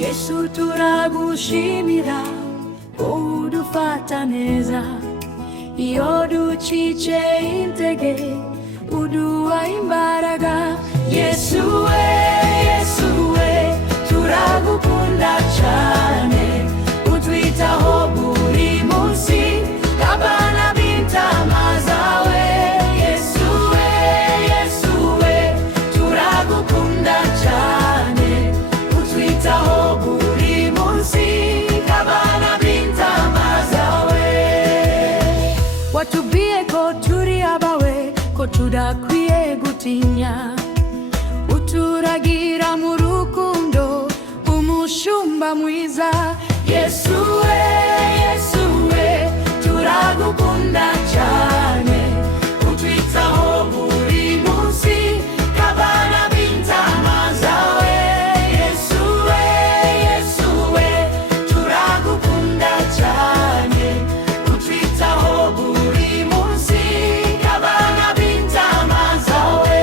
Yesu turagushimira udufata neza iyo ducice intege uduha imbaraga. Yesu we turagukunda cyane utwitaho buri munsi nk'abana b'intama zawe. Yesu we turagukunda cyane utwitaho buri munsi nk'abana b'intama zawe. Watubwiye ko turi abawe, ko tudakwiye gutinya, uturagira mu rukundo umushumba mwiza. Yesu we turagukunda cyane utwitaho buri munsi nk'abana b'intama zawe. Yesu we turagukunda cyane utwitaho buri munsi nk'abana b'intama zawe.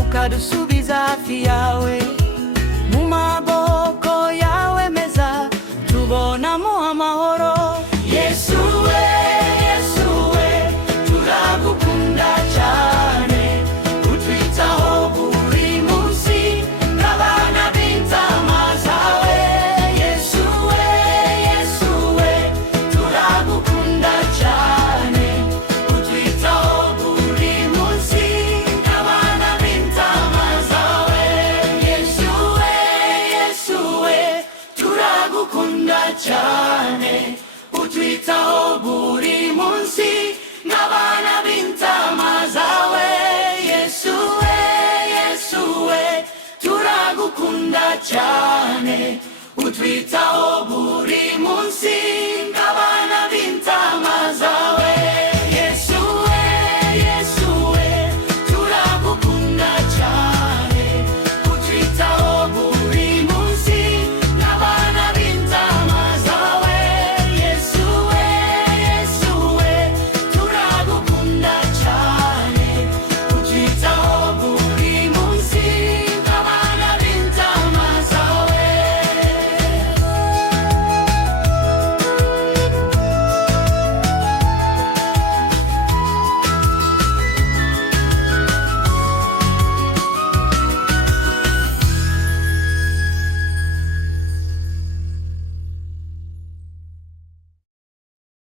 Ukadusubiza hafi yawe, mu maboko yawe meza tubonamo amahoro. Yesu we turagukunda cyane utwitaho buri munsi nk'abana b'intama zawe. Yesu we turagukunda cyane utwitaho buri munsi nk'abana b'intama zawe. Yesu we turagukunda cyane utwitaho buri munsi nk'abana b'intama zawe. Yesu we turagukunda cyane utwitaho buri munsi nk'abana b'intama zawe.